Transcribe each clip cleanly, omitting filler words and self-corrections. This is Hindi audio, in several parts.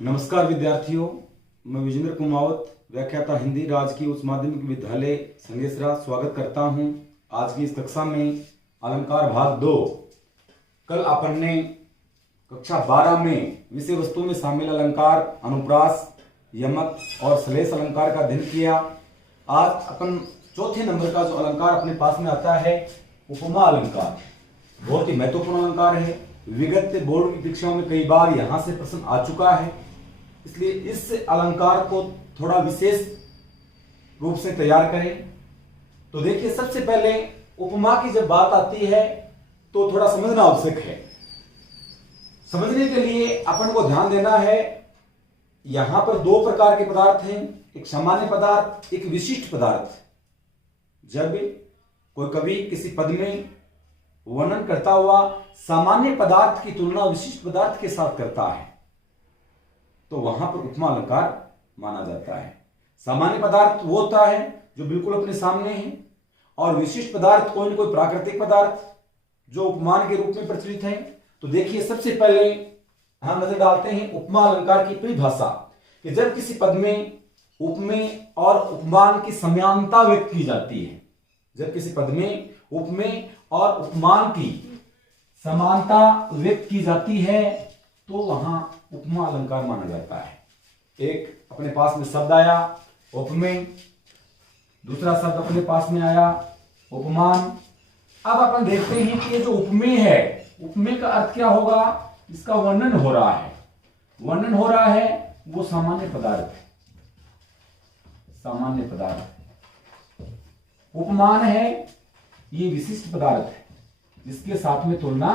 नमस्कार विद्यार्थियों, मैं विजेंद्र कुमावत व्याख्याता हिंदी राजकीय उच्च माध्यमिक विद्यालय संगेसरा स्वागत करता हूं। आज की इस कक्षा में अलंकार भाग 2। कल अपन ने कक्षा 12 में विषय वस्तु में शामिल अलंकार, अनुप्रास, यमक और श्लेष अलंकार का अध्ययन किया। आज अपन चौथे नंबर का जो अलंकार अपने पास में आता है, उपमा अलंकार, बहुत ही महत्वपूर्ण अलंकार है। विगत बोर्ड की परीक्षाओं में कई बार यहां से प्रश्न आ चुका है, इसलिए इस अलंकार को थोड़ा विशेष रूप से तैयार करें। तो देखिए, सबसे पहले उपमा की जब बात आती है तो थोड़ा समझना आवश्यक है। समझने के लिए अपन को ध्यान देना है, यहां पर दो प्रकार के पदार्थ हैं, एक सामान्य पदार्थ, एक विशिष्ट पदार्थ। जब कोई कवि किसी पद में वर्णन करता हुआ सामान्य पदार्थ की तुलना विशिष्ट पदार्थ के साथ करता है तो वहां पर उपमा अलंकार माना जाता है। सामान्य पदार्थ वो होता है जो बिल्कुल अपने सामने है, और विशिष्ट पदार्थ कोई न कोई प्राकृतिक पदार्थ जो उपमान के रूप में प्रचलित है। तो देखिए, सबसे पहले हम नजर डालते हैं उपमा अलंकार की परिभाषा कि जब किसी पद में उपमेय और उपमान की समानता व्यक्त की जाती है, जब किसी पद में उपमेय और उपमान की समानता व्यक्त की जाती है तो वहां उपमा अलंकार माना जाता है। एक अपने पास में शब्द आया उपमेय, दूसरा शब्द अपने पास में आया उपमान। अब अपन देखते हैं कि ये जो उपमेय है, उपमेय का अर्थ क्या होगा? इसका वर्णन हो रहा है, वर्णन हो रहा है वो सामान्य पदार्थ है, सामान्य पदार्थ। उपमान है ये विशिष्ट पदार्थ है जिसके साथ में तुलना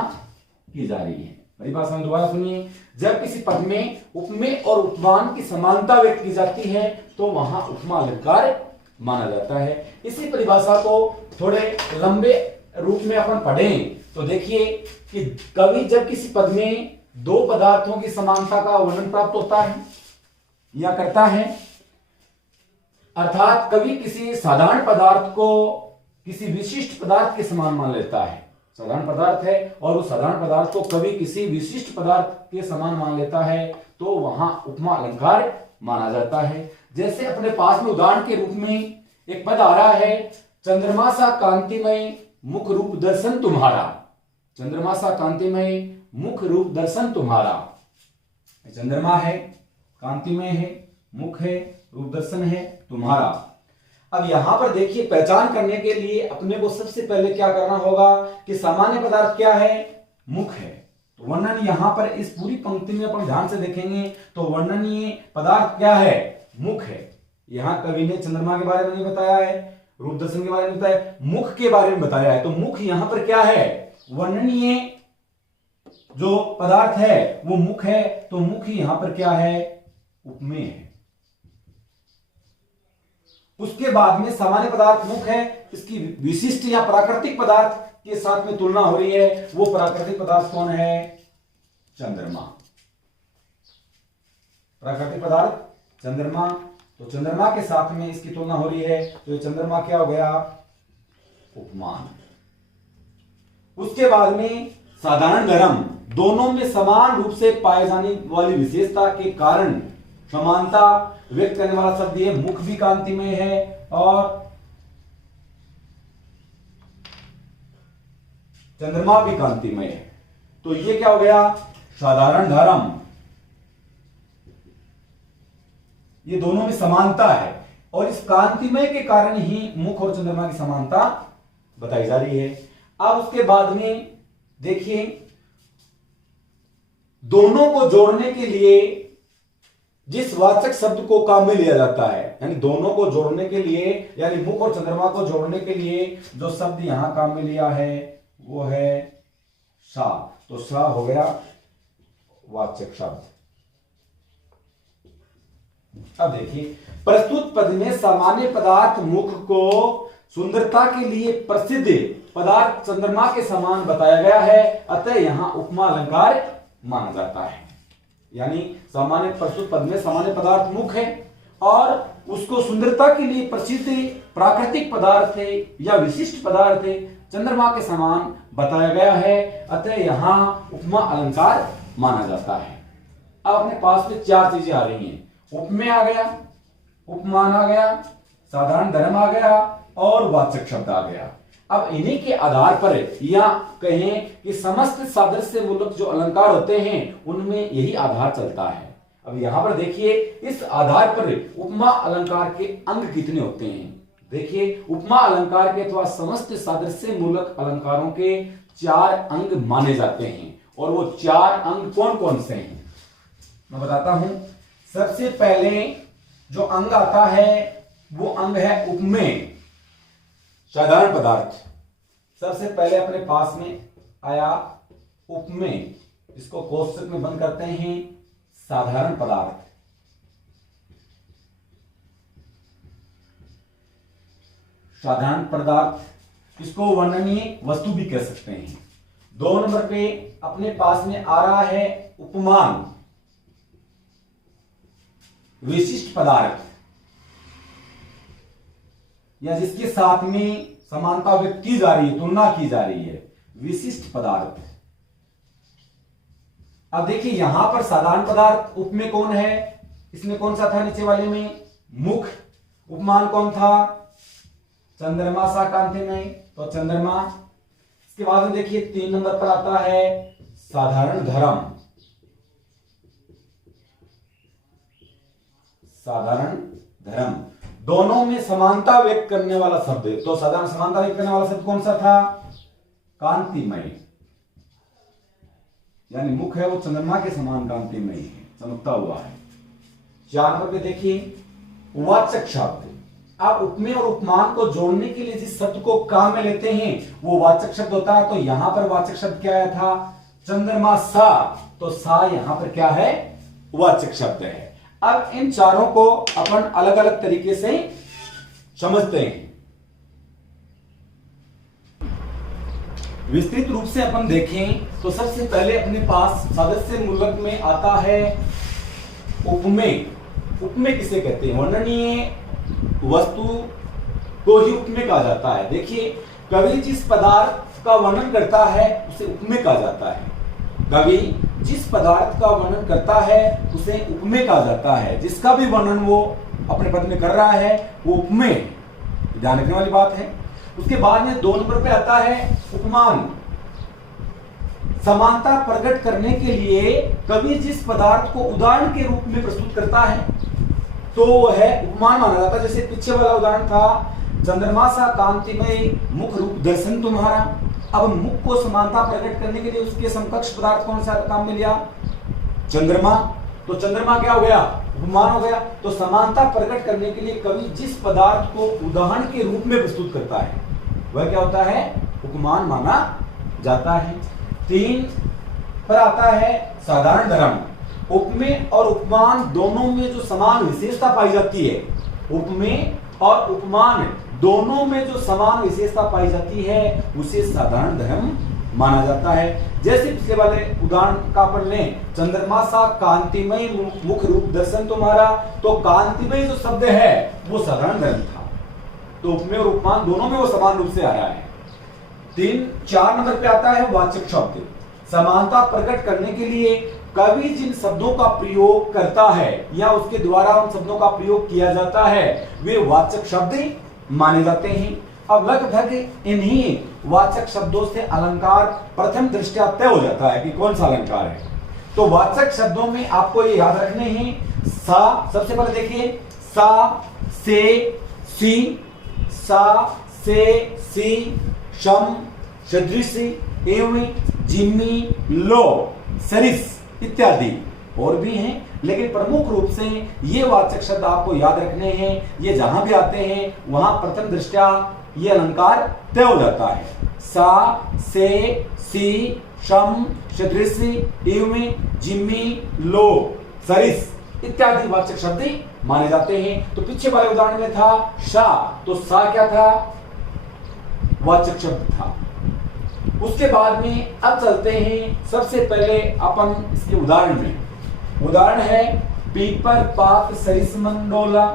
की जा रही है। परिभाषा दोबारा सुनिए, जब किसी पद में उपमेय और उपमान की समानता व्यक्त की जाती है तो वहां उपमा अलंकार माना जाता है। इसी परिभाषा को थोड़े लंबे रूप में अपन पढ़ें तो देखिए कि कवि जब किसी पद में दो पदार्थों की समानता का वर्णन प्राप्त होता है या करता है, अर्थात कवि किसी साधारण पदार्थ को किसी विशिष्ट पदार्थ के समान मान लेता है। साधारण पदार्थ है और उस साधारण पदार्थ को कवि किसी विशिष्ट पदार्थ के समान मान लेता है तो वहां उपमा अलंकार माना जाता है। जैसे अपने पास में उदाहरण के रूप में एक पद आ रहा है, चंद्रमा सा कांतिमय मुख रूप दर्शन तुम्हारा। चंद्रमा सा कांतिमय मुख रूप दर्शन तुम्हारा। चंद्रमा है, कांतिमय है, मुख है, रूप दर्शन है तुम्हारा। अब यहां पर देखिए, पहचान करने के लिए अपने को सबसे पहले क्या करना होगा कि सामान्य पदार्थ क्या है? मुख है। तो वर्णन यहां पर इस पूरी पंक्ति में अपन ध्यान से देखेंगे तो वर्णनीय पदार्थ क्या है? मुख है। यहां कवि ने चंद्रमा के बारे में नहीं बताया है, रूप दर्शन के बारे में बताया, मुख के बारे में बताया है। तो मुख यहां पर क्या है? वर्णनीय जो पदार्थ है वो मुख है। तो मुख यहां पर क्या है? उपमेय है। उसके बाद में सामान्य पदार्थ मुख है, इसकी विशिष्ट या प्राकृतिक पदार्थ के साथ में तुलना हो रही है। वो प्राकृतिक पदार्थ कौन है? चंद्रमा। प्राकृतिक पदार्थ चंद्रमा। तो चंद्रमा के साथ में इसकी तुलना हो रही है तो ये चंद्रमा क्या हो गया? उपमान। उसके बाद में साधारण गरम, दोनों में समान रूप से पाए जाने वाली विशेषता के कारण समानता व्यक्त करने वाला शब्द ये मुख भी कांतिमय है और चंद्रमा भी कांतिमय है। तो ये क्या हो गया? साधारण धर्म। ये दोनों में समानता है और इस कांतिमय के कारण ही मुख और चंद्रमा की समानता बताई जा रही है। अब उसके बाद में देखिए, दोनों को जोड़ने के लिए जिस वाचक शब्द को काम में लिया जाता है, यानी दोनों को जोड़ने के लिए, यानी मुख और चंद्रमा को जोड़ने के लिए जो शब्द यहां काम में लिया है वो है सा। तो सा हो गया वाचक शब्द। अब देखिए, प्रस्तुत पद में सामान्य पदार्थ मुख को सुंदरता के लिए प्रसिद्ध पदार्थ चंद्रमा के समान बताया गया है, अतः यहां उपमा अलंकार माना जाता है। यानी सामान्य प्रस्तुत पद में सामान्य पदार्थ मुख है और उसको सुंदरता के लिए प्रसिद्ध प्राकृतिक पदार्थ है या विशिष्ट पदार्थ है चंद्रमा के समान बताया गया है, अतः यहां उपमा अलंकार माना जाता है। अब अपने पास में चार चीजें आ रही हैं। उपमेय आ गया, उपमान आ गया, साधारण धर्म आ गया और वाचक शब्द आ गया। अब इन्हीं के आधार पर या कहें कि समस्त सादृश्य मूलक जो अलंकार होते हैं उनमें यही आधार चलता है। अब यहां पर देखिए, इस आधार पर उपमा अलंकार के अंग कितने होते हैं। देखिए, उपमा अलंकार के अथवा समस्त सादृश्य मूलक अलंकारों के चार अंग माने जाते हैं। और वो चार अंग कौन कौन से हैं मैं बताता हूं। सबसे पहले जो अंग आता है वो अंग है उपमेय, साधारण पदार्थ। सबसे पहले अपने पास में आया उपमेय, इसको कोष्टक में बंद करते हैं, साधारण पदार्थ। साधारण पदार्थ इसको वर्णनीय वस्तु भी कह सकते हैं। 2 नंबर पे अपने पास में आ रहा है उपमान, विशिष्ट पदार्थ या जिसके साथ में समानता व्यक्त की जा रही है, तुलना की जा रही है, विशिष्ट पदार्थ। अब देखिए यहां पर साधारण पदार्थ उप में कौन है, इसमें कौन सा था नीचे वाले में, मुख। उपमान कौन था, चंद्रमा सा कांति में, तो चंद्रमा। इसके बाद में देखिए 3 नंबर पर आता है साधारण धर्म, साधारण धर्म। दोनों में समानता व्यक्त करने वाला शब्द है, तो साधारण समानता व्यक्त करने वाला शब्द कौन सा था, कांतिमय। यानी मुख है वो चंद्रमा के समान कांतिमय है, चमकता हुआ है। 4 नंबर पे देखिए वाचक शब्द। आप उपमेय और उपमान को जोड़ने के लिए जिस शब्द को काम में लेते हैं वो वाचक शब्द होता है। तो यहां पर वाचक शब्द क्या आया था, चंद्रमा सा, तो सा यहां पर क्या है, वाचक शब्द है। अब इन चारों को अपन अलग अलग तरीके से समझते हैं। विस्तृत रूप से अपन देखें तो सबसे पहले अपने पास सदस्य मूलक में आता है उपमेय। उपमेय किसे कहते हैं, वर्णनीय वस्तु को ही उपमेय कहा जाता है। देखिए, कवि जिस पदार्थ का वर्णन करता है उसे उपमेय कहा जाता है। कवि जिस पदार्थ का वर्णन करता है उसे उपमेय कहा जाता है। जिसका भी वर्णन वो अपने पद में कर रहा है वो उपमेय, ध्यान रखने वाली बात है। उसके बाद में 2 नंबर पे आता है उपमान। समानता प्रकट करने के लिए कवि जिस पदार्थ को उदाहरण के रूप में प्रस्तुत करता है तो वह उपमान माना जाता है। जैसे पीछे वाला उदाहरण था, चंद्रमा सा कांतिमय मुख रूप दर्शन तुम्हारा। अब मुख को समानता प्रकट करने के लिए उसके समकक्ष पदार्थ कौन सा काम में लिया, चंद्रमा। तो चंद्रमा क्या हो गया, उपमान हो गया। तो समानता प्रकट करने के लिए कवि जिस पदार्थ को उदाहरण के रूप में प्रस्तुत करता है वह क्या होता है, उपमान माना जाता है। 3 पर आता है साधारण धर्म। उपमेय और उपमान दोनों में जो समान विशेषता पाई जाती है, उपमेय और उपमान दोनों में जो समान विशेषता पाई जाती है उसे साधारण धर्म माना जाता है। जैसे पिछले वाले उदाहरण का अपन लें, चंद्रमा सा कांतिमय मुख रूप दर्शन तुम्हारा, तो कांतिमय जो शब्द है वो साधारण धर्म था। तो उपमेय और उपमान दोनों में वो समान रूप से आया है। 4 नंबर पे आता है वाचक शब्द। समानता प्रकट करने के लिए कवि जिन शब्दों का प्रयोग करता है या उसके द्वारा उन शब्दों का प्रयोग किया जाता है वे वाचक शब्द माने जाते हैं। अब लगभग इन्हीं वाचक शब्दों से अलंकार प्रथम दृष्टया तय हो जाता है कि कौन सा अलंकार है। तो वाचक शब्दों में आपको ये याद रखने हैं, सा, सबसे पहले देखिए सा, से, सी, सा, से, सी, शम, सदृश, एवं, जिम्मी, लो, सरिस इत्यादि और भी हैं, लेकिन प्रमुख रूप से ये वाचक शब्द आपको याद रखने हैं। ये जहां भी आते हैं वहां प्रथम दृष्टया ये अलंकार तय हो जाता है। सा, से, सी, शम, सदृश, एवं, जिम्मी, लो, सरिस इत्यादि वाचक शब्द माने जाते हैं। तो पीछे वाले उदाहरण में था शा, तो सा क्या था, वाचक शब्द था। उसके बाद में अब चलते हैं सबसे पहले अपन इसके उदाहरण में। उदाहरण है पीपर पात सरिस मंडोला,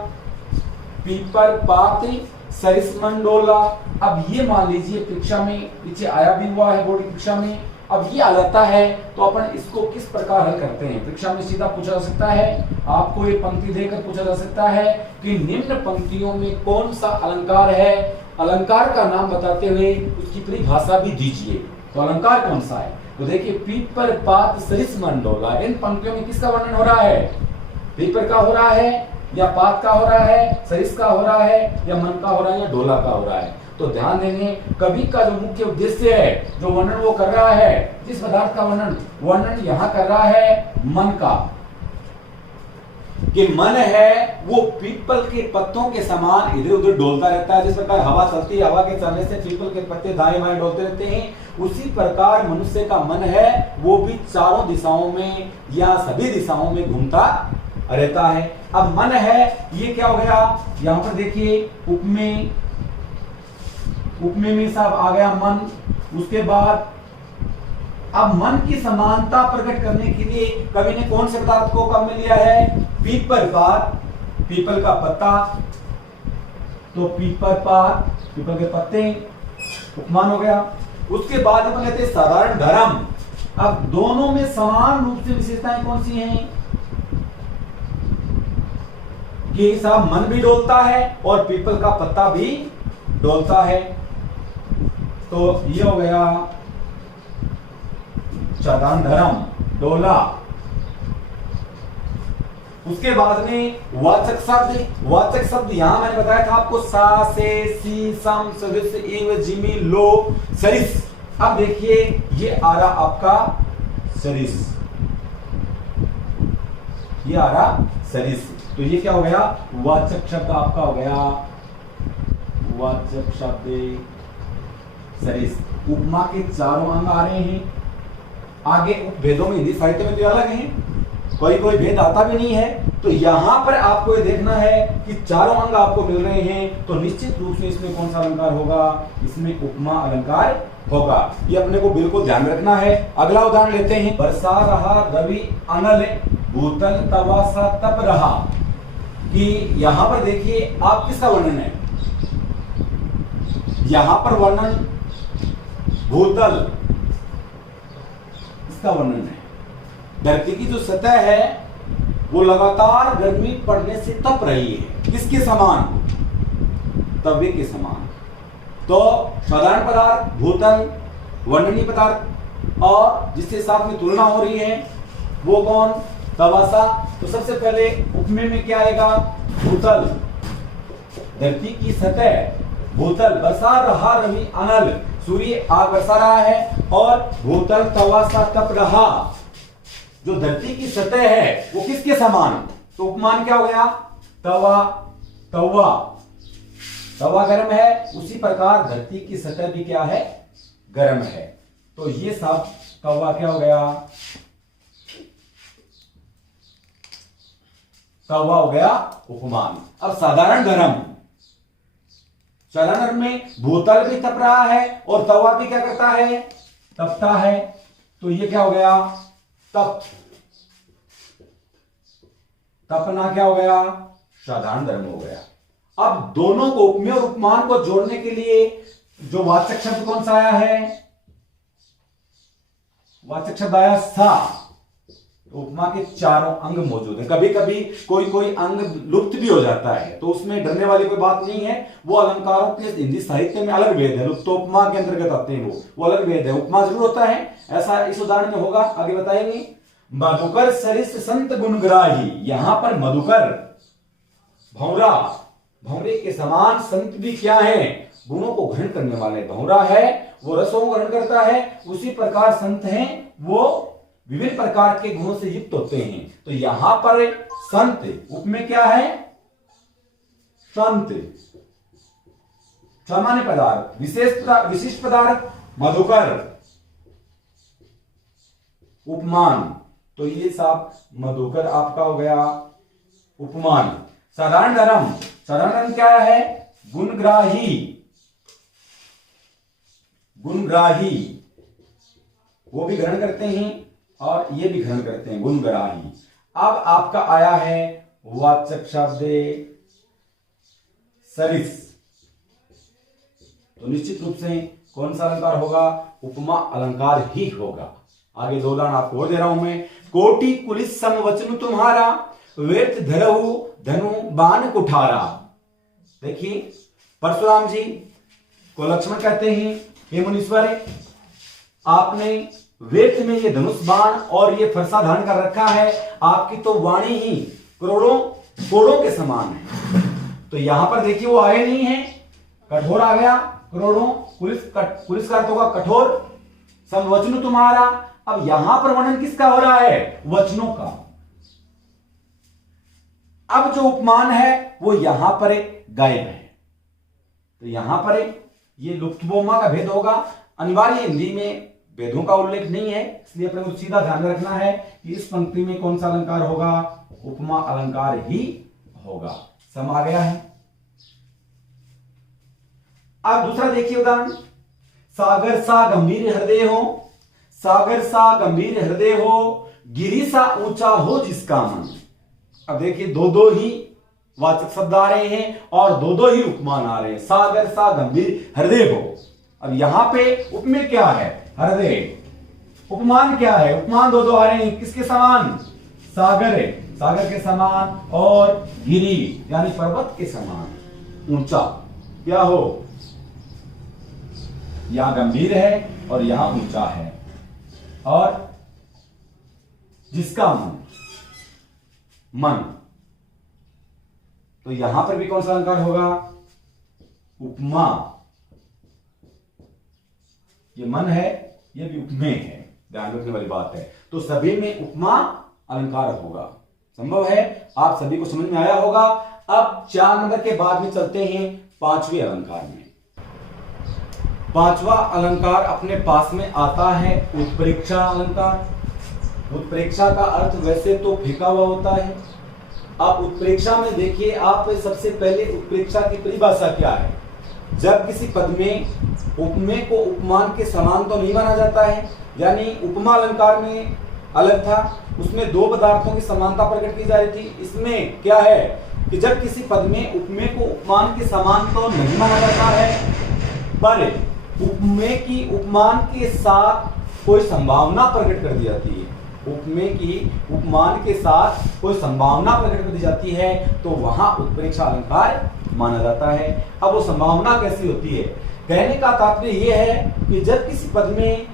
पीपर पात सरिस मंडोला। अब ये मान लीजिए परीक्षा में पीछे आया भी हुआ है, बोर्ड की परीक्षा में अब ये आ जाता है तो अपन इसको किस प्रकार हल करते हैं। परीक्षा में सीधा पूछा जा सकता है, आपको ये पंक्ति देकर पूछा जा सकता है कि निम्न पंक्तियों में कौन सा अलंकार है, अलंकार का नाम बताते हुए उसकी परिभाषा भी दीजिए। तो अलंकार कौन सा है, तो देखिए पीपर पात सरिस मन डोला, इन पंक्तियों में किसका वर्णन हो रहा है, पीपर का हो रहा है या पात का हो रहा है, सरिस का हो रहा है या मन का हो रहा है या डोला का हो रहा है। तो ध्यान देंगे कवि का जो मुख्य उद्देश्य है, जो वर्णन वो कर रहा है, जिस पदार्थ का वर्णन यहां कर रहा है मन का, कि मन है वो पीपल के पत्तों के समान इधर उधर डोलता रहता है। जिस प्रकार हवा चलती है, हवा के चलने से पीपल के पत्ते दाएं बाएं डोलते रहते हैं, उसी प्रकार मनुष्य का मन है वो भी चारों दिशाओं में या सभी दिशाओं में घूमता रहता है। अब मन है ये क्या हो गया, यहां पर देखिए उपमेय में सब आ गया मन। उसके बाद अब मन की समानता प्रकट करने के लिए कवि ने कौन से पदार्थ को कम में लिया है, पीपर पात, पीपल का पत्ता, तो पीपर पात, पीपल के पत्ते उपमान हो गया। उसके बाद अपन कहते हैं साधारण धर्म। अब दोनों में समान रूप से विशेषताएं कौन सी हैं, कि साहब मन भी डोलता है और पीपल का पत्ता भी डोलता है। तो ये हो गया साधारण धर्म, डोला। उसके बाद में वाचक शब्द, वाचक शब्द यहां मैंने बताया था आपको सा से सी सम सदृश इव जिमी लो सरिस। अब देखिए ये आ रहा आपका सरिस, ये आ रहा सरिस, तो ये क्या हो गया, वाचक शब्द आपका हो गया, वाचक शब्द सरिस। उपमा के चारों अंग आ रहे हैं। आगे उपभेदों में हिंदी साहित्य में तो अलग हैं, कोई कोई भेद आता भी नहीं है। तो यहां पर आपको ये देखना है कि चारों अंग आपको मिल रहे हैं, तो निश्चित रूप से इसमें कौन सा अलंकार होगा, इसमें उपमा अलंकार होगा। ये अपने को बिल्कुल ध्यान रखना है। अगला उदाहरण लेते हैं, बरसा रहा रवि अनल भूतल तवा सा तप रहा, कि यहां पर देखिए आप किसका वर्णन है, यहां पर वर्णन भूतल, इसका वर्णन है। धरती की जो सतह है वो लगातार गर्मी पड़ने से तप रही है, किसके समान, तवे के समान। तो साधारण पदार्थ भूतल, वर्णनीय पदार्थ, और जिसके साथ में तुलना हो रही है वो कौन, तवासा। तो सबसे पहले उपमेय में क्या आएगा, भूतल, धरती की सतह, भूतल, बरसा रहा रवि अनल, सूर्य आग बरसा रहा है, और भूतल तवा सा तप रहा, जो धरती की सतह है वो किसके समान, तो उपमान क्या हो गया, तवा, तवा, तवा गर्म है, उसी प्रकार धरती की सतह भी क्या है, गर्म है। तो ये सब तवा क्या हो गया, तवा हो गया उपमान। अब साधारण गर्म, साधारण में भूतल भी तप रहा है और तवा भी क्या करता है, तपता है, तो ये क्या हो गया, तप, तपना क्या हो गया, साधारण धर्म हो गया। अब दोनों को, उपमेय और उपमान को जोड़ने के लिए जो वाचक शब्द कौन सा आया है, वाचक शब्द आया सा। तो उपमा के चारों अंग मौजूद है। कभी कभी कोई कोई अंग लुप्त भी हो जाता है, तो उसमें डरने वाली कोई बात नहीं है। वो अलंकारों के हिंदी साहित्य में अलग भेद है, लुप्तोपमा के अंतर्गत आते हैं, वो अलग भेद है। उपमा जरूर होता है, ऐसा इस उदाहरण में होगा, आगे बताएंगे। मधुकर सरिस संत गुणग्राही, यहां पर मधुकर, भौरा, भौरे के समान संत भी क्या है, गुणों को ग्रहण करने वाले। भौरा है वो रसों को ग्रहण करता है, उसी प्रकार संत हैं वो विभिन्न प्रकार के गुणों से युक्त होते हैं। तो यहां पर संत, उपमेय क्या है, संत, सामान्य पदार्थ, विशिष्ट पदार्थ मधुकर, उपमान, तो ये सब मधुकर आपका हो गया उपमान। साधारण धर्म, साधारण धर्म क्या है, गुणग्राही, गुणग्राही, वो भी ग्रहण करते हैं और ये भी ग्रहण करते हैं, गुणग्राही। अब आपका आया है वाचक शब्द सरिस, तो निश्चित रूप से कौन सा अलंकार होगा, उपमा अलंकार ही होगा। आगे दो उदाहरण आपको और दे रहा हूं मैं। कोटि कुलिस समवचन तुम्हारा, व्यर्थ धरहु धनु बाण कुठारा। देखिए परशुराम जी को लक्ष्मण कहते हैं, हे मुनीश्वर, आपने व्यर्थ में ये धनुष बाण और ये फरसा धारण कर रखा है, आपकी तो वाणी ही करोड़ों कोड़ों के समान है। तो यहां पर देखिए वो आए नहीं है, कठोर आ गया, करोड़ों, पुलिस का अर्थ होगा कठोर, समवचन तुम्हारा। अब यहां पर वर्णन किसका हो रहा है? वचनों का। अब जो उपमान है वो यहां पर गायब है, तो यहां पर ये लुप्तबोमा का भेद होगा। अनिवार्य हिंदी में भेदों का उल्लेख नहीं है, इसलिए अपने को सीधा ध्यान रखना है कि इस पंक्ति में कौन सा अलंकार होगा? उपमा अलंकार ही होगा। सम आ गया है। अब दूसरा देखिए उदाहरण। सागर सा गंभीर हृदय हो, सागर सा गंभीर हृदय हो, गिरि सा ऊंचा हो जिसका मन। अब देखिए दो दो ही वाचक शब्द आ रहे हैं और दो दो ही उपमान आ रहे हैं। सागर सा गंभीर हृदय हो। अब यहां पे उपमेय क्या है? हृदय। उपमान क्या है? उपमान दो दो आ रहे हैं, किसके समान? सागर है, सागर के समान, और गिरी यानी पर्वत के समान ऊंचा। क्या हो? यहां गंभीर है और यहां ऊंचा है, और जिसका मन। तो यहां पर भी कौन सा अलंकार होगा? उपमा। ये मन है, ये भी उपमेय है, ध्यान रखने वाली बात है। तो सभी में उपमा अलंकार होगा। संभव है आप सभी को समझ में आया होगा। अब 4 नंबर के बाद में चलते हैं 5वें अलंकार में। 5वां अलंकार अपने पास में आता है उत्प्रेक्षा अलंकार। उत्प्रेक्षा का अर्थ वैसे तो फेंका हुआ होता है। आप उत्प्रेक्षा में देखिए, आप सबसे पहले उत्प्रेक्षा की परिभाषा क्या है? जब किसी पद में उपमेय को उपमान के समान तो नहीं माना जाता है, यानी उपमा अलंकार में अलग था, उसमें दो पदार्थों की समानता प्रकट की जा रही थी। इसमें क्या है कि जब किसी पद में उपमेय को उपमान के समान तो नहीं माना जाता है, पर उपमेय की उपमान के साथ कोई संभावना प्रकट कर दी जाती है। उपमेय की उपमान के साथ कोई संभावना प्रकट कर दी जाती है, तो वहां उत्प्रेक्षा अलंकार माना जाता है। अब वो संभावना कैसी होती है? कहने का तात्पर्य यह है कि जब किसी पद में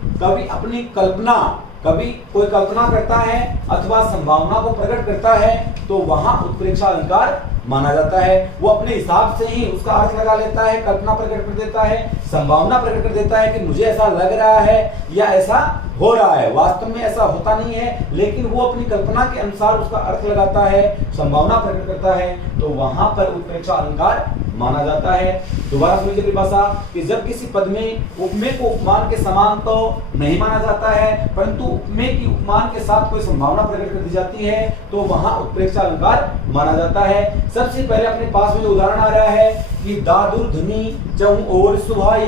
कभी कोई कल्पना करता है अथवा संभावना को प्रकट करता है, तो वहां उत्प्रेक्षा अलंकार माना जाता है। वो अपने हिसाब से ही उसका अर्थ लगा लेता है, कल्पना प्रकट कर देता है, संभावना प्रकट कर देता है कि मुझे ऐसा लग रहा है या ऐसा हो रहा है। वास्तव में ऐसा होता नहीं है, लेकिन वो अपनी कल्पना के अनुसार उसका अर्थ लगाता है, संभावना प्रकट करता है, तो वहां पर उत्प्रेक्षा अलंकार माना जाता है। दोबारा समझिए परिभाषा कि जब किसी पद में उपमेय को उपमान के समान तो नहीं माना जाता है, परंतु उपमेय की उपमान के साथ कोई संभावना प्रकट कर दी जाती है, तो वहां उत्प्रेक्षा अलंकार माना जाता है। सबसे पहले अपने पास में जो उदाहरण आ रहा है कि दादुर धुनी चहु ओर सुहाई,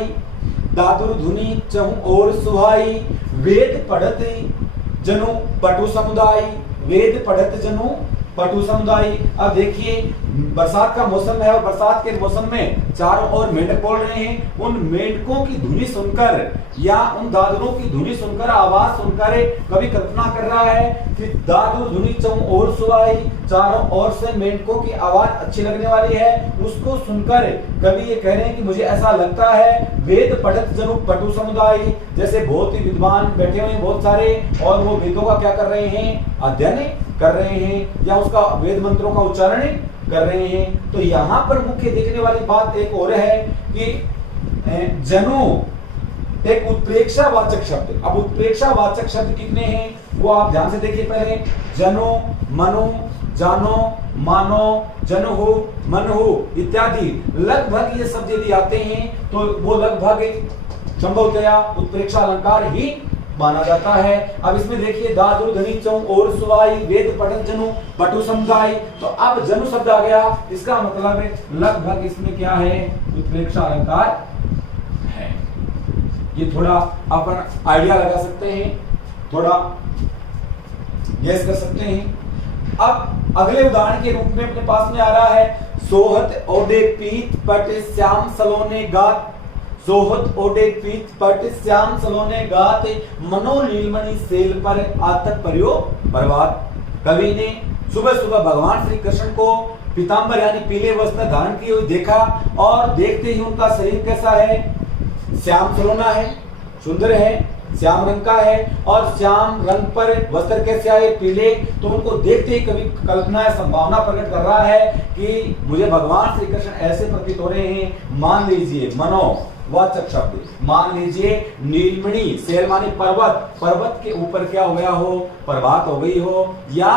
दादुर धुनी चहु ओर सुहाई, वेद पढ़त जनु पटु समुदाय, वेद पढ़त जनु पटु समुदाय। अब देखिए बरसात का मौसम है और बरसात के मौसम में चारों ओर मेंढक बोल रहे हैं। उन मेंढकों की धुनी सुनकर या उन दादुरों की धुनी सुनकर, आवाज सुनकर कभी कल्पना कर रहा है कि दादुर धुनी चहु ओर सुहाई, चारों ओर से मेंढकों की आवाज अच्छी लगने वाली है। उसको सुनकर कभी ये कह रहे हैं कि मुझे ऐसा लगता है वेद पढ़त जनु पटु समुदाय, जैसे बहुत ही विद्वान बैठे हुए हैं बहुत सारे, और वो वेदों का क्या कर रहे हैं? अध्ययन कर रहे हैं, या उसका वेद मंत्रों का उच्चारण कर रहे हैं। तो यहाँ पर मुख्य देखने वाली बात एक और है कि जनु एक उत्प्रेक्षा वाचक शब्द। अब उत्प्रेक्षा वाचक शब्द कितने हैं वो आप ध्यान से देखिए। पहले जनो, मनो, जानो, मानो, जनहु, मनहु इत्यादि लगभग ये शब्द यदि आते हैं तो वो लगभग संभवतया उत्प्रेक्षा अलंकार ही माना जाता है। अब इसमें देखिए दादुर धनी चहु ओर सुहाई, वेद पढ़त जनु पटु समुदाय। तो अब जनु शब्द आ गया, इसका मतलब है लगभग इसमें क्या है? उत्प्रेक्षा अलंकार है। ये थोड़ा अपन आइडिया लगा सकते हैं, थोड़ा गेस कर सकते हैं। अब अगले उदाहरण के रूप में अपने पास में आ रहा है सोहत ओदे पीत पट श्याम सलोने गात, सोहत ओडे पीत पट श्याम सलोने गात मनो नीलमणि सेल पर आतक पर्यो प्रभात। कवि ने सुबह सुबह भगवान श्री कृष्ण को पीतांबर यानी पीले वस्त्र धारण किए हुए देखा और देखते ही उनका शरीर कैसा है, श्याम सलोना है, सुंदर है, श्याम रंग का है और श्याम रंग पर वस्त्र कैसे आए, पीले। तो उनको देखते ही कवि कल्पना या संभावना प्रकट कर रहा है कि मुझे भगवान श्री कृष्ण ऐसे प्रतीत हो रहे हैं। मान लीजिए, मनो वाचक शब्द, मान लीजिए नीलमणि सेल माने पर्वत, पर्वत के ऊपर क्या हो गया हो, प्रभात हो गई हो, या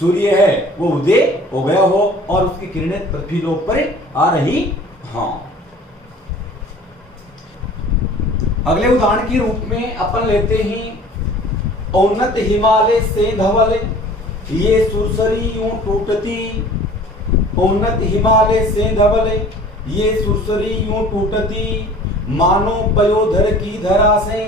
सूर्य है वो उदय हो गया हो और उसकी किरणें पृथ्वी लोक पर आ रही। हाँ, अगले उदाहरण के रूप में अपन लेते हैं औन्नत हिमालय से धवल ये सुरसरी यूं टूटती। औन्नत हिमालय से धवल ये सुरसरी यूं टूटती मानो पयोधर की धरा से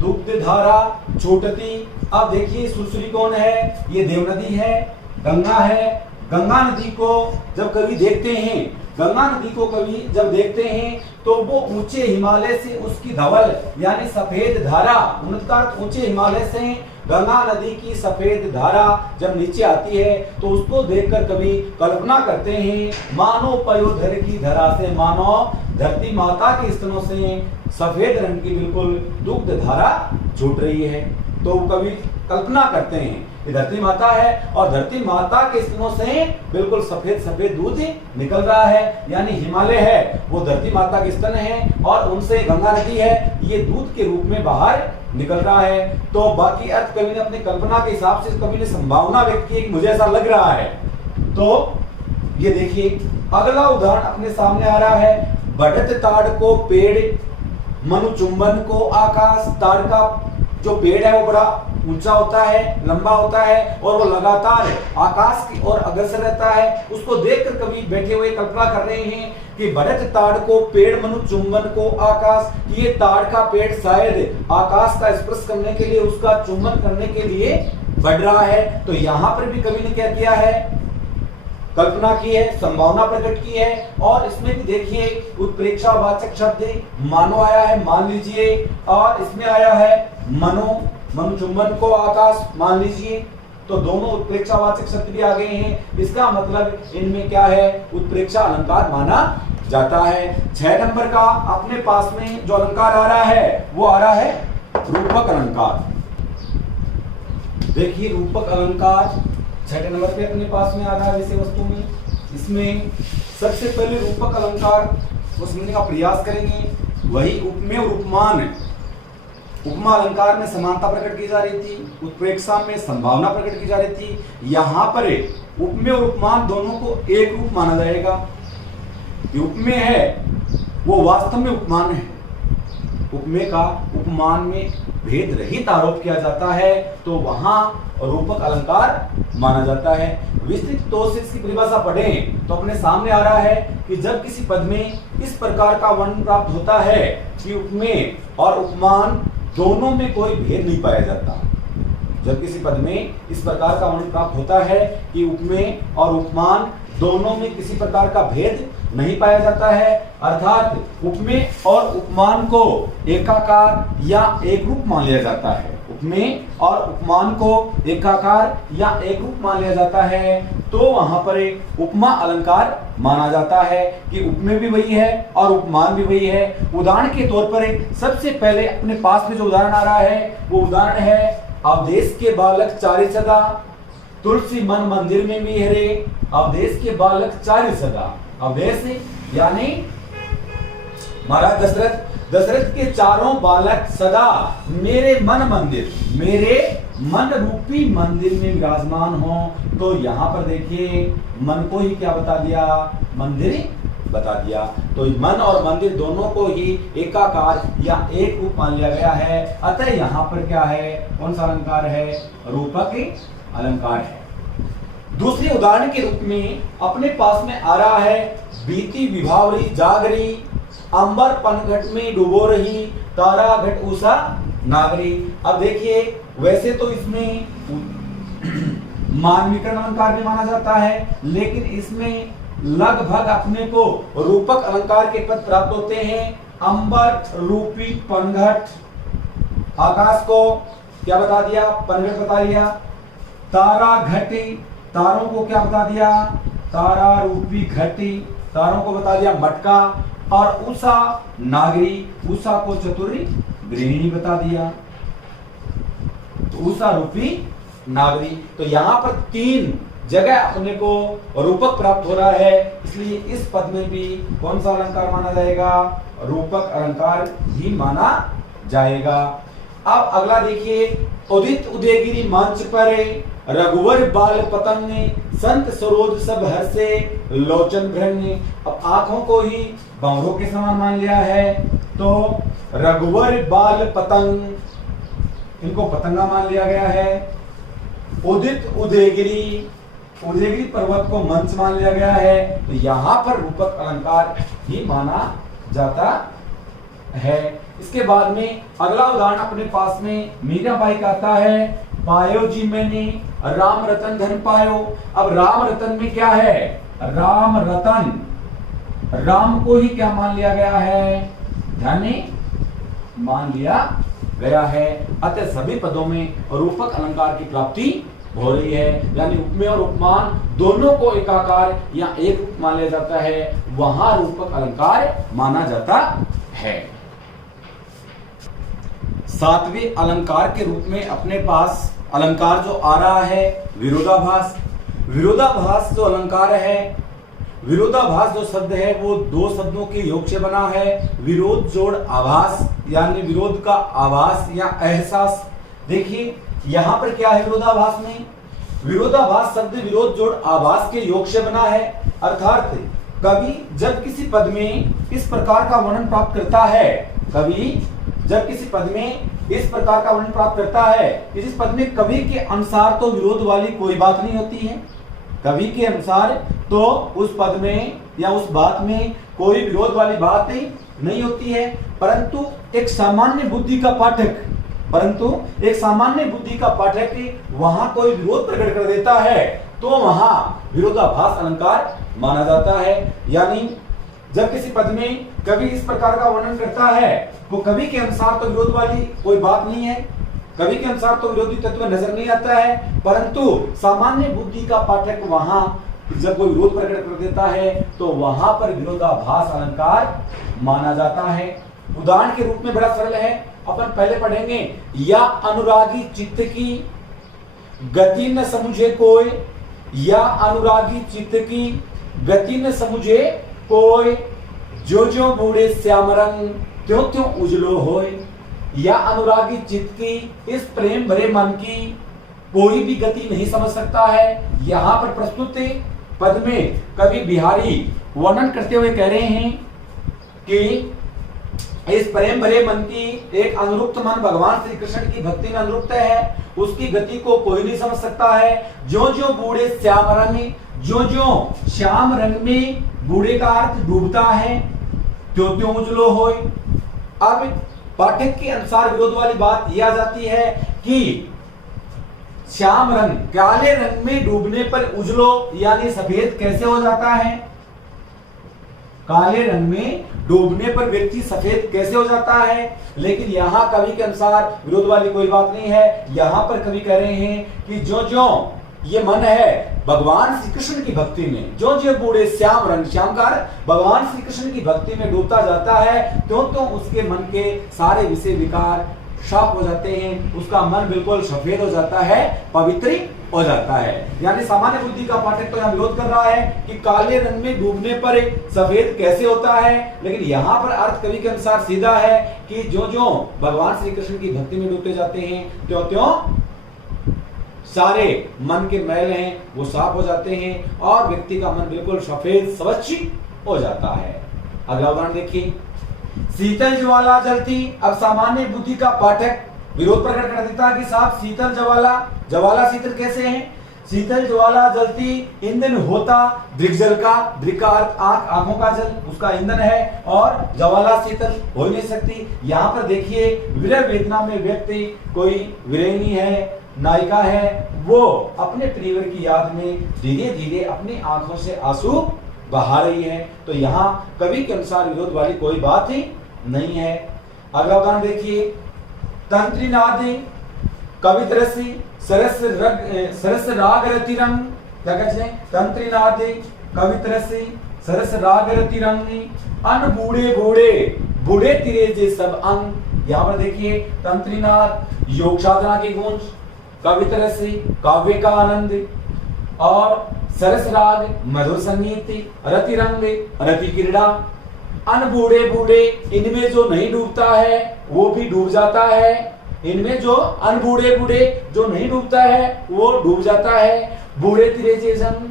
दुग्ध धारा छूटती। अब देखिए सुरसरी कौन है, ये देव नदी है, गंगा है। गंगा नदी को जब कभी देखते हैं, गंगा नदी को कभी जब देखते हैं तो वो ऊंचे हिमालय से उसकी धवल यानी सफेद धारा, उन्नत ऊंचे हिमालय से गंगा नदी की सफेद धारा जब नीचे आती है तो उसको देखकर कभी कल्पना करते हैं मानो पयोधर की धरा से, मानो धरती माता के स्तनों से सफेद रंग की बिल्कुल दुग्ध धारा छूट रही है। तो कभी कल्पना करते हैं कि धरती माता है और धरती माता के स्तनों से बिल्कुल सफेद सफेद दूध निकल रहा है, यानी हिमालय है वो धरती माता के स्तन है और उनसे गंगा नदी है ये दूध के रूप में बाहर निकल रहा है। तो बाकी अर्थ कवि ने अपनी कल्पना के हिसाब से कवि ने संभावना व्यक्त की कि मुझे ऐसा लग रहा है। तो ये देखिए अगला उदाहरण अपने सामने आ रहा है, बढ़त ताड़ को पेड़ मनु चुंबन को आकाश। ताड़ का जो पेड़ है वो बड़ा ऊंचा होता है, लंबा होता है और वो लगातार आकाश की ओर अग्रसर रहता है। उसको देखकर कभी बैठे हुए कल्पना कर रहे हैं कि बढ़त ताड़ को पेड़ मनु चुंबन को आकाश, ये ताड़ का पेड़ शायद आकाश का स्पर्श करने के लिए, उसका चुंबन करने के लिए बढ़ रहा है। तो यहाँ पर भी कवि ने क्या किया है, कल्पना की है, संभावना प्रकट की है और इसमें भी देखिए उत्प्रेक्षावाचक शब्द मानो आया है, मान लीजिए, और इसमें आया है मनो, मनु चुंबन को आकाश मान लीजिए। तो दोनों उत्प्रेक्षावाचक शब्द भी आ गए हैं। इसका मतलब इनमें क्या है, उत्प्रेक्षा अलंकार माना जाता है। 6 नंबर का अपने पास में जो अलंकार आ रहा है वो आ रहा है रूपक अलंकार। देखिए रूपक अलंकार 6 नंबर पे अपने पास में आ रहा है विषय वस्तु में। इसमें सबसे पहले रूपक अलंकार को समझने का प्रयास करेंगे। वही उपमेय और उपमान, उपमा अलंकार में समानता प्रकट की जा रही थी, उत्प्रेक्षा में संभावना प्रकट की जा रही थी। यहाँ पर उपमेय और उपमान दोनों को एक रूप माना जाएगा। उपमेय है वो वास्तव में उपमान है, उपमेय का उपमान में भेद रहित आरोप किया जाता है तो वहां रूपक अलंकार माना जाता है। विस्तृत तौर से इसकी परिभाषा पढ़ें तो अपने सामने आ रहा है कि जब किसी पद में इस प्रकार का वर्णन प्राप्त होता है कि उपमेय और उपमान दोनों में कोई भेद नहीं पाया जाता। जब किसी पद में इस प्रकार का वर्णन प्राप्त होता है कि उपमेय और उपमान दोनों में किसी प्रकार का भेद नहीं पाया जाता है, अर्थात उपमेय और उपमान को एकाकार या एक रूप मान लिया जाता है। उपमेय और उपमान को एकाकार या एक रूप मान लिया जाता है तो वहां पर एक उपमा अलंकार माना जाता है कि उपमेय भी वही है और उपमान भी वही है। उदाहरण के तौर पर सबसे पहले अपने पास में जो उदाहरण आ रहा है वो उदाहरण है अवदेश के बालक चारि सदा तुलसी मन मंदिर में मिहरे। अवदेश के बालक चारि सदा, अवदेश यानी महाराज दशरथ के चारों बालक सदा मेरे मन मंदिर, मेरे मन रूपी मंदिर में विराजमान हो। तो यहाँ पर देखिए मन को ही क्या बता दिया, मंदिर बता दिया। तो मन और मंदिर दोनों को ही एकाकार या एक रूप मान लिया गया है। अतः यहाँ पर क्या है, कौन सा अलंकार है, रूपक अलंकार है। दूसरे उदाहरण के रूप में अपने पास में आ रहा है बीती विभावरी जागरी अंबर पनघट में डूबो रही तारा घट उषा नागरी। अब देखिए वैसे तो इसमें मानवीकरण अलंकार भी माना जाता है लेकिन इसमें लगभग अपने को रूपक अलंकार के पद प्राप्त होते हैं। अंबर रूपी पनघट, आकाश को क्या बता दिया, पनघट बता दिया। तारा घटी, तारों को क्या बता दिया, तारा रूपी घटी, तारों को बता दिया मटका। और उषा नागरी, उषा को चतुर गृहिणी बता दिया, तो उषा रूपी नागरी। तो यहां पर 3 जगह अपने को रूपक प्राप्त हो रहा है, इसलिए इस पद में भी कौन सा अलंकार माना जाएगा, रूपक अलंकार ही माना जाएगा। अब अगला देखिए, उदित उदयगिरी मंच पर रघुवर बाल पतंग, संत सरोज सब हर्षे लोचन भ्रंग। अब आंखों को ही भंवरों के समान मान लिया है, तो रघुवर बाल पतंग, इनको पतंगा मान लिया गया है। उदित उदयगिरी, उदयगिरी पर्वत को मंच मान लिया गया है, तो यहां पर रूपक अलंकार ही माना जाता है। इसके बाद में अगला उदाहरण अपने पास में मीराबाई का आता है, पायो जी मैंने राम रतन धन पायो। अब राम रतन में क्या है, राम रतन, राम को ही क्या मान लिया गया है, धन मान लिया गया है। अतः सभी पदों में रूपक अलंकार की प्राप्ति हो रही है, यानी उपमेय और उपमान दोनों को एकाकार या एक रूप मान लिया जाता है, वहां रूपक अलंकार माना जाता है। 7वें अलंकार के रूप में अपने पास अलंकार जो आ रहा है विरोधाभास। विरोधाभास जो अलंकार है, विरोधाभास जो शब्द है वो 2 शब्दों के योग से बना है, विरोध जोड़ आभास, यानी विरोध का आभास या एहसास। देखिए यहां पर क्या है, विरोधाभास में, विरोधाभास शब्द विरोध जोड़ आभास के योग से बना है। अर्थात कवि जब किसी पद में इस प्रकार का वर्णन प्राप्त करता है, कवि जब किसी पद में इस प्रकार का वर्णन प्राप्त करता है, इस पद में कवि के अनुसार तो विरोध वाली कोई बात नहीं होती है, कवि के अनुसार तो उस पद में या उस बात में कोई विरोध वाली बात नहीं होती है, परंतु एक सामान्य बुद्धि का पाठक, परंतु एक सामान्य बुद्धि का पाठक वहां कोई विरोध प्रकट कर देता है, तो वहां विरोधाभास अलंकार माना जाता है। यानी जब किसी पद में कवि इस प्रकार का वर्णन करता है, वो कवि के अनुसार तो विरोध वाली कोई बात नहीं है, कवि के अनुसार तो विरोधी तत्व नजर नहीं आता है, परंतु सामान्य बुद्धि का पाठक वहां जब कोई विरोध प्रकट कर देता है, तो वहां पर विरोधाभास अलंकार माना जाता है। उदाहरण के रूप में बड़ा सरल है, अपन पहले पढ़ेंगे, या अनुरागी चित्त की गति न समझे कोई, या अनुरागी चित्त की गति न समझे कोई, जो जो बूढ़े श्याम रंग त्यों त्यों उजलो होए। या अनुरागी चित्त की, इस प्रेम भरे मन की कोई भी गति नहीं समझ सकता है। यहां पर प्रस्तुत पद में कवि बिहारी वर्णन करते हुए कह रहे हैं कि इस प्रेम भरे मन की, एक अनुरुक्त मन भगवान श्री कृष्ण की भक्ति में अनुरुक्त है, उसकी गति को कोई नहीं समझ सकता है। जो जो बूढ़े श्याम रंग, जो जो श्याम रंग में, बूढ़े का अर्थ डूबता है, त्यों त्यों उजलो होए। अब पाठक के अनुसार विरोध वाली बात यह आ जाती है कि श्याम रंग, काले रंग में डूबने पर उजलो यानी सफेद कैसे हो जाता है, काले रंग में डूबने पर व्यक्ति सफेद कैसे हो जाता है। लेकिन यहाँ कवि के अनुसार विरोध वाली कोई बात नहीं है, यहाँ पर कवि कह रहे हैं कि जो जो ये मन है भगवान श्री कृष्ण की भक्ति में, जो जो बूढ़े श्याम रंग, श्यामकार भगवान श्री कृष्ण की भक्ति में डूबता जाता है, क्यों तो उसके मन के सारे विषय विकार साफ हो जाते हैं, उसका मन बिल्कुल सफेद हो जाता है, पवित्र हो जाता है। यानी सामान्य बुद्धि का पाठक तो यहाँ विरोध कर रहा है कि काले रंग में डूबने पर सफेद कैसे होता है, लेकिन यहाँ पर अर्थ कवि के अनुसार सीधा है कि जो जो भगवान श्री कृष्ण की भक्ति में डूबते जाते हैं, त्यों त्यों सारे मन के मैल हैं वो साफ हो जाते हैं और व्यक्ति का मन बिल्कुल सफेद स्वच्छ हो जाता है। अगला उदाहरण देखिए, शीतल ज्वाला जलती। अब सामान्य बुद्धि का पाठक विरोध प्रकट कर देता है कि साहब शीतल ज्वाला, ज्वाला शीतल कैसे है, शीतल ज्वाला जलती ईंधन होता दृग्जल का, दृग का अर्थ आंख, आंखों का जल, उसका ईंधन है, और ज्वाला शीतल हो ही नहीं सकती। यहाँ पर देखिए विरह वेदना में व्यक्ति कोई विरहिणी है, नायिका है, वो अपने प्रियवर की याद में धीरे धीरे अपनी आंखों से आंसू बहा रही है, तो यहाँ कवि के अनुसार विरोध वाली कोई बात ही नहीं है। अगला उदाहरण देखिए, तंत्रीनादे कवितरसी सरस राग रतिरंग, क्या कहते हैं, तंत्रीनादे कवितरसी सरस राग रतिरंग अन बूढ़े बूढ़े बूढ़े तिरे जे सब अंग। यहाँ पर देखिए तंत्रीनाद योग साधना की गूंज, कवितरसी काव्य का आनंद और सरस राग मधुर संगीत, रतिरंग रति क्रीड़ा। अन बूढ़े बूढ़े, इनमें जो नहीं डूबता है वो भी डूब जाता है, इनमें जो अन बूढ़े बूढ़े जो नहीं डूबता है वो डूब जाता है। बूढ़े तिरेजे संग,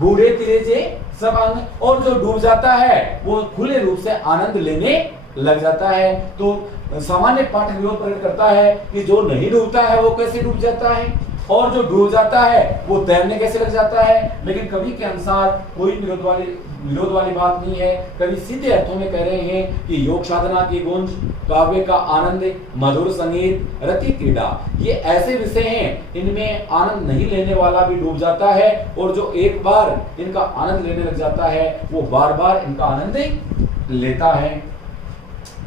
बूढ़े तिरेजे सब अंग, और जो डूब जाता है वो खुले रूप से आनंद लेने लग जाता है। तो सामान्य पाठ विरोध प्रकट करता है कि जो नहीं डूबता है वो कैसे डूब जाता है, और जो डूब जाता है वो तैरने कैसे लग जाता है। लेकिन कवि के अनुसार कोई विरोध वाली बात नहीं है। कवि सीधे अर्थों में कह रहे हैं कि योग साधना की गूंज, काव्य का आनंद, मधुर संगीत, रति क्रीड़ा, ये ऐसे विषय हैं इनमें आनंद नहीं लेने वाला भी डूब जाता है, और जो एक बार इनका आनंद लेने लग जाता है वो बार बार इनका आनंद लेता है।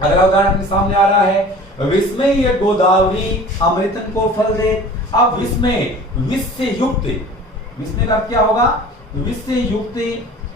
अगला उदाहरण अपने सामने आ रहा है, विस्मय ये गोदावरी अमृतन को फल दे। अब विस्मय, विष से युक्त, विस्मय का क्या होगा, विष से युक्त,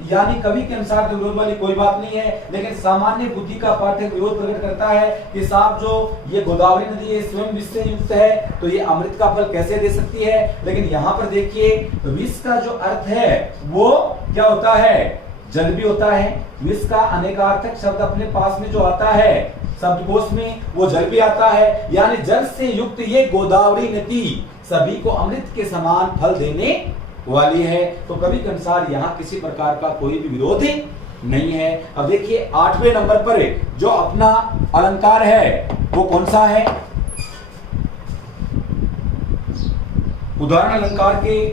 यानी कवि के अनुसार तो विरोध वाली कोई बात नहीं है, लेकिन सामान्य बुद्धि का पाठक विरोध प्रकट करता है कि साहब जो ये गोदावरी नदी है स्वयं विष से युक्त है, तो ये अमृत का फल कैसे दे सकती है। लेकिन यहाँ पर देखिए विष का जो अर्थ है वो क्या होता है, जल भी होता है। विष का अनेकार्थक शब्द अपने पास में जो आता है शब्दकोश में वो जल भी आता है, यानी जल से युक्त ये गोदावरी नदी सभी को अमृत के समान फल देने वाली है। तो कवि के अनुसार यहाँ किसी प्रकार का कोई भी विरोध नहीं है। अब देखिए 8वें नंबर पर जो अपना अलंकार है वो कौन सा है, उदाहरण अलंकार के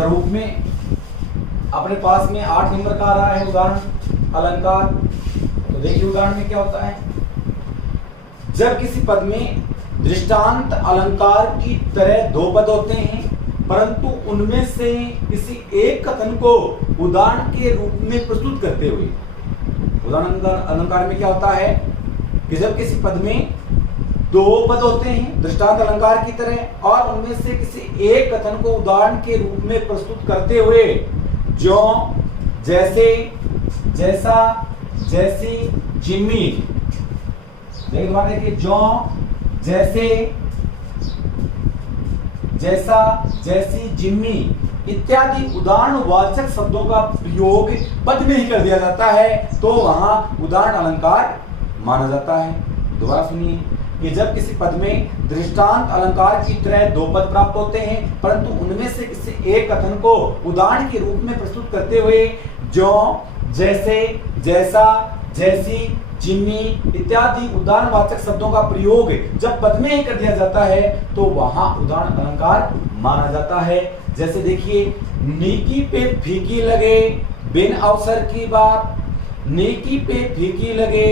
रूप में अपने पास में 8 नंबर का आ रहा है उदाहरण अलंकार। तो देखिए उदाहरण में क्या होता है, जब किसी पद में दृष्टांत अलंकार की तरह 2 पद होते हैं परंतु उनमें से किसी एक कथन को उदाहरण के रूप में प्रस्तुत करते हुए, उदाहरण अलंकार में क्या होता है कि जब किसी पद में 2 पद होते हैं दृष्टांत अलंकार की तरह और उनमें से किसी एक कथन को उदाहरण के रूप में प्रस्तुत करते हुए जो, जैसे, जैसा, जैसी, जिम्मी, देखिए जो, जैसे, जैसा, जैसी, जिम्मी इत्यादि उदाहरण वाचक शब्दों का प्रयोग पद में ही कर दिया जाता है तो वहां उदाहरण अलंकार माना जाता है। दोबारा सुनिए कि जब किसी पद में दृष्टांत अलंकार की तरह 2 पद प्राप्त होते हैं परंतु उनमें से किसी एक कथन को उदाहरण के रूप में प्रस्तुत करते हुए जो, जैसे, जैसा, जैसी, जिम्मी इत्यादि उदाहरणवाचक शब्दों का प्रयोग जब पद में ही कर दिया जाता है तो वहां उदाहरण अलंकार माना जाता है। जैसे देखिए, नेकी पे फीकी लगे बिन अवसर की बात, नेकी पे फीकी लगे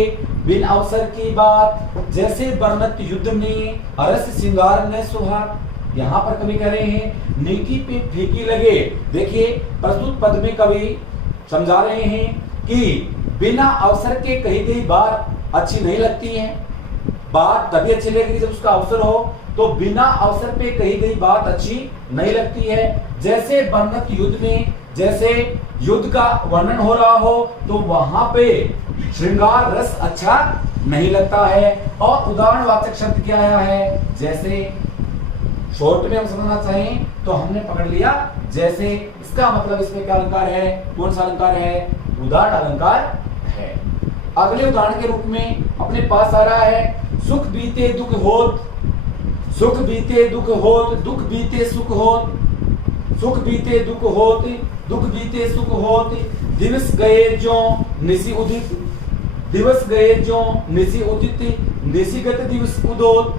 बिन अवसर की बात, जैसे बरनत युद्ध में अरस सिंगार ने सुहाग। यहाँ पर कवि कह रहे हैं नेकी पे फीकी लगे। देखिए प्रस्तुत पद में कवि समझा रहे हैं कि बिना अवसर के कही गई बात अच्छी नहीं लगती है, बात तभी अच्छी लगेगी जब उसका अवसर हो, तो बिना अवसर पे कही गई बात अच्छी नहीं लगती है। जैसे बरनत युद्ध में, जैसे युद्ध का वर्णन हो रहा हो तो वहां पे श्रृंगार रस अच्छा नहीं लगता है। और उदाहरणवाचक शब्द क्या आया है, जैसे शॉर्ट में हम समझना चाहें तो हमने पकड़ लिया जैसे, इसका मतलब इसमें क्या अलंकार है, कौन सा अलंकार है, उदाहरण अलंकार है। अगले उदाहरण के रूप में अपने पास आ रहा है, सुख बीते दुख होत, सुख बीते दुख होत, दुख बीते सुख होत, सुख बीते दुख होत, दुख बीते सुख होत, दिवस गए जो निसी उदित, दिवस गए जो निसी उदित, निशिगत दिवस उदोत।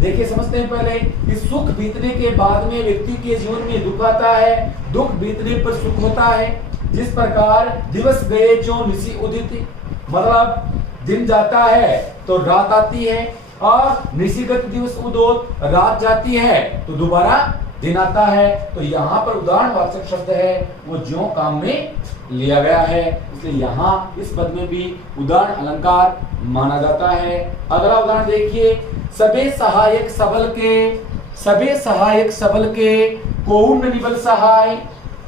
देखिए समझते हैं पहले कि सुख बीतने के बाद में व्यक्ति के जीवन में दुख आता है, दुख बीतने पर सुख होता है। जिस प्रकार दिवस गए जो निशी उदित, मतलब दिन जाता है तो रात आती है, और निशिगत दिवस उदोत, रात जाती है तो दोबारा दिन आता है, तो यहाँ पर उदाहरणवाचक शब्द है वो ज्यों काम में लिया गया है, इसलिए यहाँ इस पद में भी उदाहरण अलंकार माना जाता है। अगला उदाहरण देखिए, सबे सहायक सबल के कोउन निबल सहाय,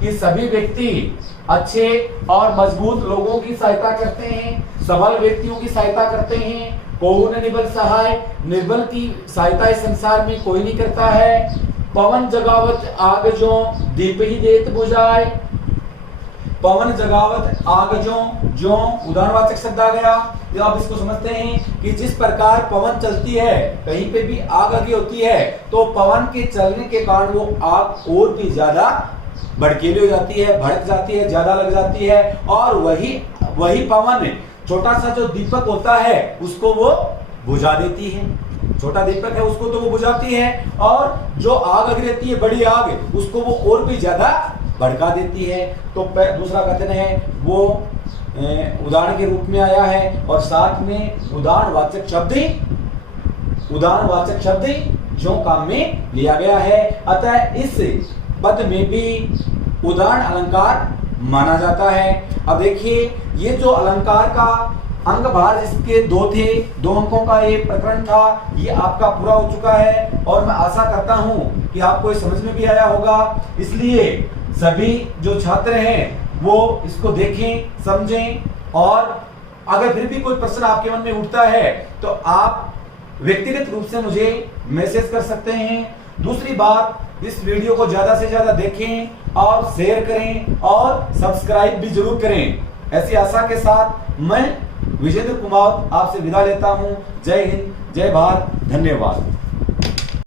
कि सभी व्यक्ति अच्छे और मजबूत लोगों की सहायता करते हैं, सबल व्यक्तियों की सहायता करते हैं। कोउन निबल सहाय, निर्बल की सहायता इस संसार में कोई नहीं करता है। पवन जगावत आग जो दीप ही देत बुझाए, पवन जगावत आग जो उदाहरणवाचक शब्द आ गया। तो आप इसको समझते हैं कि जिस प्रकार पवन चलती है, कहीं पे भी आग लगी होती है, तो पवन के चलने के कारण वो आग और भी ज्यादा भड़कीली हो जाती है, भड़क जाती है, ज्यादा लग जाती है, और वही पवन छोटा सा जो दीपक होता है उसको वो बुझा देती है। छोटा दीपक है उसको तो वो बुझाती है, और जो आग लगी रहती है, बड़ी आग, उसको वो और भी ज्यादा भड़का देती है। तो दूसरा कथन है वो उदाहरण के रूप में आया है, और साथ में उदाहरणवाचक शब्द जो काम में लिया गया है। अतः इस पद में भी उदाहरण अलंकार माना जाता है। अब देखिए, ये जो अलंकार का अंग भार जिसके 2 थे, 2 अंकों का ये प्रकरण था, ये आपका पूरा हो चुका है, और मैं आशा करता हूं कि आपको ये समझ में भी आया होगा। इसलिए सभी जो छात्र हैं वो इसको देखें, समझें, और अगर फिर भी कोई प्रश्न आपके मन में उठता है तो आप व्यक्तिगत रूप से मुझे मैसेज कर सकते हैं। दूसरी बात, इस वीडियो को ज्यादा से ज्यादा देखें और शेयर करें और सब्सक्राइब भी जरूर करें। ऐसी आशा के साथ मैं विजेंद्र कुमार आपसे विदा लेता हूं। जय हिंद, जय भारत, धन्यवाद।